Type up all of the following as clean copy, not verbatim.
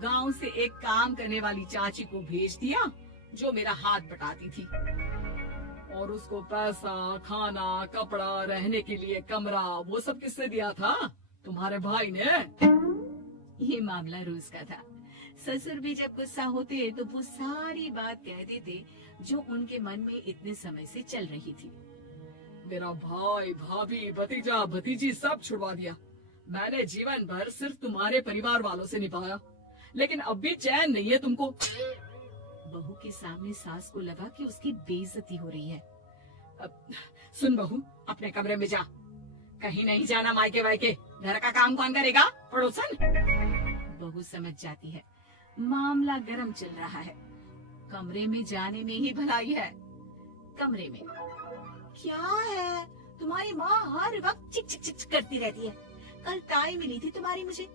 गांव से एक काम करने वाली चाची को भेज दिया जो मेरा हाथ बटाती थी, और उसको पैसा, खाना, कपड़ा, रहने के लिए कमरा, वो सब किसने दिया था? तुम्हारे भाई ने। ये मामला रोज का था। ससुर भी जब गुस्सा होते तो वो सारी बात कह देते जो उनके मन में इतने समय से चल रही थी। मेरा भाई, भाभी, भतीजा, भतीजी सब छुड़वा दिया। मैंने जीवन भर सिर्फ तुम्हारे परिवार वालों से निभाया, लेकिन अब भी चैन नहीं है तुमको। बहू के सामने सास को लगा कि उसकी बेइज्जती हो रही है। अब सुन बहू, अपने कमरे में जा, कहीं नहीं जाना मायके वायके। घर का काम कौन करेगा? पड़ोसन। बहू समझ जाती है मामला गर्म चल रहा है। कमरे में जाने में ही भलाई है। कमरे में क्या है? तुम्हारी माँ हर वक्त चिक चिक चिक करती रहती है। कल ताई मिली थी तुम्हारी मुझे,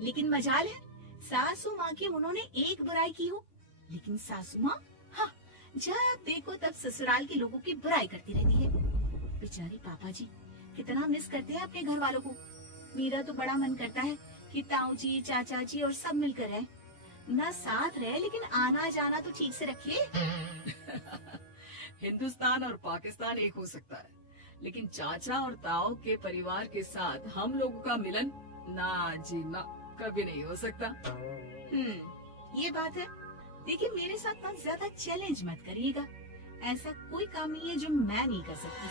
लेकिन मजाल है सासू माँ की उन्होंने एक बुराई की हो, लेकिन सासू माँ हाँ, जब देखो तब ससुराल के लोगों की बुराई करती रहती है। बेचारे पापा जी कितना मिस करते हैं अपने घर वालों को। मेरा तो बड़ा मन करता है कि ताऊ जी, चाचा जी और सब मिलकर रहें। ना साथ रहे लेकिन आना जाना तो ठीक से रखिए। हिंदुस्तान और पाकिस्तान एक हो सकता है, लेकिन चाचा और ताऊ के परिवार के साथ हम लोगों का मिलन ना जी ना, कभी नहीं हो सकता। ये बात है। देखिए मेरे साथ ना ज्यादा चैलेंज मत करिएगा। ऐसा कोई काम नहीं है जो मैं नहीं कर सकती।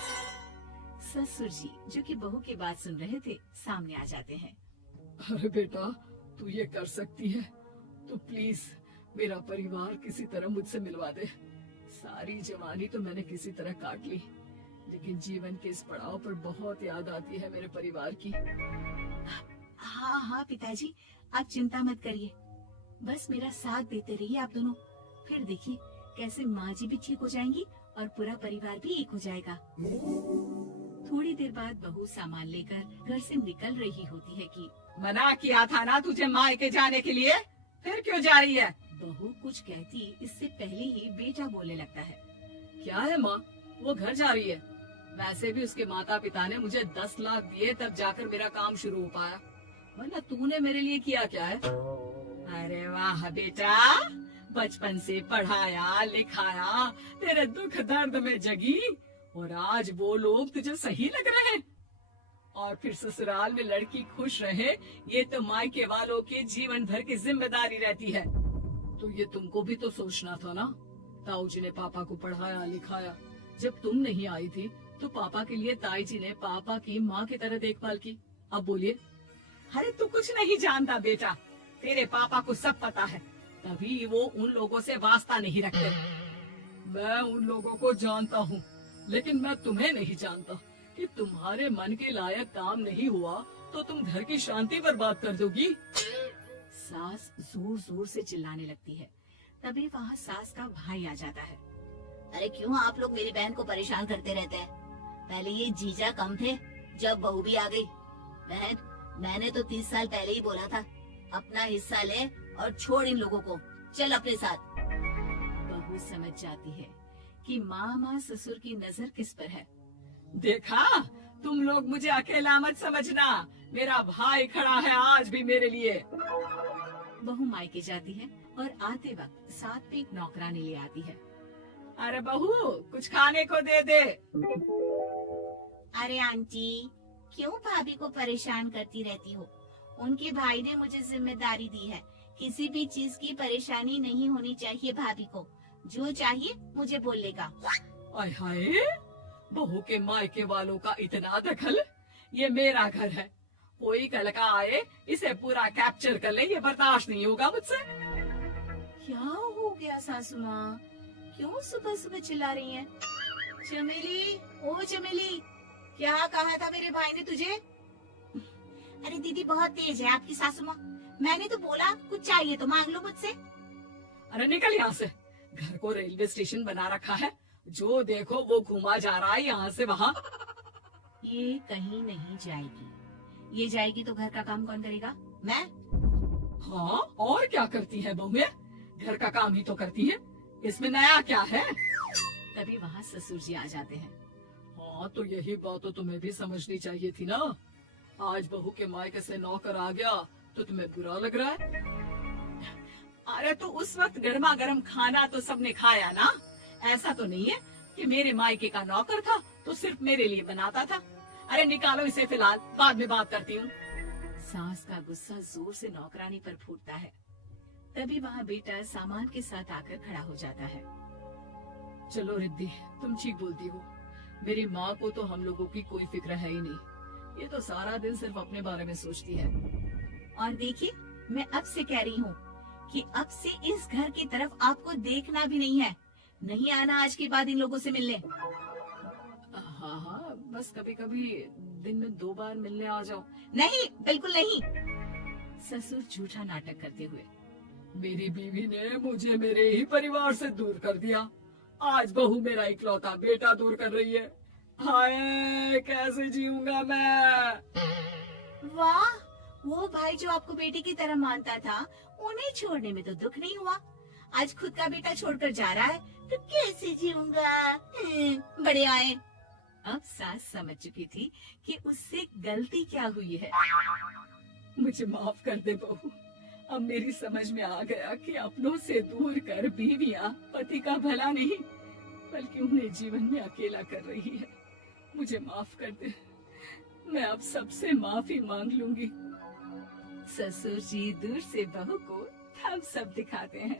ससुर जी जो कि बहू की बात सुन रहे थे सामने आ जाते हैं। अरे बेटा, तू ये कर सकती है तो प्लीज मेरा परिवार किसी तरह मुझसे मिलवा दे। सारी जवानी तो मैंने किसी तरह काट ली, लेकिन जीवन के इस पड़ाव पर बहुत याद आती है मेरे परिवार की। हाँ हाँ पिताजी, आप चिंता मत करिए, बस मेरा साथ देते रहिए आप दोनों। फिर देखिए कैसे माँ जी भी ठीक हो जाएंगी और पूरा परिवार भी एक हो जाएगा। थोड़ी देर बाद बहू सामान लेकर घर से निकल रही होती है कि मना किया था ना तुझे मायके जाने के लिए, फिर क्यों जा रही है? बहू कुछ कहती इससे पहले ही बेटा बोलने लगता है। क्या है माँ, वो घर जा रही है। वैसे भी उसके माता पिता ने मुझे 10 लाख दिए तब जाकर मेरा काम शुरू हो पाया, वरना तूने मेरे लिए किया क्या है? अरे वाह बेटा, बचपन से पढ़ाया लिखाया, तेरे दुख दर्द में जगी, और आज वो लोग तुझे सही लग रहे हैं। और फिर ससुराल में लड़की खुश रहे, ये तो मायके वालों की जीवन भर की जिम्मेदारी रहती है। तो ये तुमको भी तो सोचना था ना। ताऊ जी ने पापा को पढ़ाया लिखाया, जब तुम नहीं आई थी तो पापा के लिए ताई जी ने पापा की माँ की तरह देखभाल की। अब बोलिए। अरे तू कुछ नहीं जानता बेटा, तेरे पापा को सब पता है, तभी वो उन लोगों से वास्ता नहीं रखते। मैं उन लोगों को जानता हूँ, लेकिन मैं तुम्हें नहीं जानता कि तुम्हारे मन के लायक काम नहीं हुआ तो तुम घर की शांति बर्बाद कर दोगी। सास जोर जोर से चिल्लाने लगती है। तभी वहाँ सास का भाई आ जाता है। अरे क्यों आप लोग मेरी बहन को परेशान करते रहते हैं? पहले ये जीजा कम थे, जब बहू भी आ गई। बहन, मैंने तो 30 साल पहले ही बोला था, अपना हिस्सा ले और छोड़ इन लोगों को, चल अपने साथ। बहू समझ जाती है कि मामा ससुर की नजर किस पर है। देखा, तुम लोग मुझे अकेला मत समझना, मेरा भाई खड़ा है आज भी मेरे लिए। बहू मायके जाती है और आते वक्त साथ में एक नौकरानी ले आती है। अरे बहू, कुछ खाने को दे दे। अरे आंटी, क्यों भाभी को परेशान करती रहती हो? उनके भाई ने मुझे जिम्मेदारी दी है, किसी भी चीज की परेशानी नहीं होनी चाहिए भाभी को, जो चाहिए मुझे बोलेगा। आय हाय, बहू के मायके वालों का इतना दखल। ये मेरा घर है, कोई कल का आए इसे पूरा कैप्चर कर ले, ये बर्दाश्त नहीं होगा मुझसे। क्या हो गया सासू माँ, क्यों सुबह सुबह चिल्ला रही हैं? चमेली, ओ चमेली, क्या कहा था मेरे भाई ने तुझे? अरे दीदी बहुत तेज है आपकी सासू माँ, मैंने तो बोला कुछ चाहिए तो मांग लो मुझसे। अरे निकल यहाँ से, घर को रेलवे स्टेशन बना रखा है, जो देखो वो घुमा जा रहा है यहाँ से वहाँ। ये कहीं नहीं जाएगी, ये जाएगी तो घर का काम कौन करेगा? मैं? हाँ, और क्या करती है बहुएं, घर का काम ही तो करती है, इसमें नया क्या है? तभी वहाँ ससुर जी आ जाते हैं। हाँ, तो यही बात तो तुम्हें भी समझनी चाहिए थी ना। आज बहू के मायके से नौकर आ गया तो तुम्हें बुरा लग रहा है? अरे तो उस वक्त गर्मा गर्म खाना तो सबने खाया ना। ऐसा तो नहीं है कि मेरे मायके का नौकर था तो सिर्फ मेरे लिए बनाता था। अरे निकालो इसे फिलहाल, बाद में बात करती हूँ। सास का गुस्सा जोर से नौकरानी पर फूटता है। तभी वहाँ बेटा सामान के साथ आकर खड़ा हो जाता है। चलो रिद्धि, तुम ठीक बोलती हो। मेरी माँ को तो हम लोगों की कोई फिक्र है ही नहीं। ये तो सारा दिन सिर्फ अपने बारे में सोचती है। और देखिए, मैं अब से कह रही हूँ कि अब से इस घर की तरफ आपको देखना भी नहीं है। नहीं आना आज के बाद इन लोगों से मिलने। हाँ हाँ, बस कभी कभी दिन में 2 बार मिलने आ जाओ। नहीं, बिल्कुल नहीं। ससुर झूठा नाटक करते हुए। मेरी बीवी ने मुझे मेरे ही परिवार से दूर कर दिया। आज बहू मेरा इकलौता बेटा दूर कर रही है। हाय, कैसे जीऊंगा मैं। वाह, वो भाई जो आपको बेटे की तरह मानता था, उन्हें छोड़ने में तो दुख नहीं हुआ। आज खुद का बेटा छोड़कर जा रहा है तो कैसे जीऊंगा। बड़े आए। अब सास समझ चुकी थी कि उससे गलती क्या हुई है। मुझे माफ कर दे बहू। अब मेरी समझ में आ गया कि अपनों से दूर कर बीवियां पति का भला नहीं बल्कि उन्हें जीवन में अकेला कर रही है। मुझे माफ कर दे। मैं अब सबसे माफी मांग लूंगी। ससुर जी दूर से बहू को थम्स अप दिखाते हैं।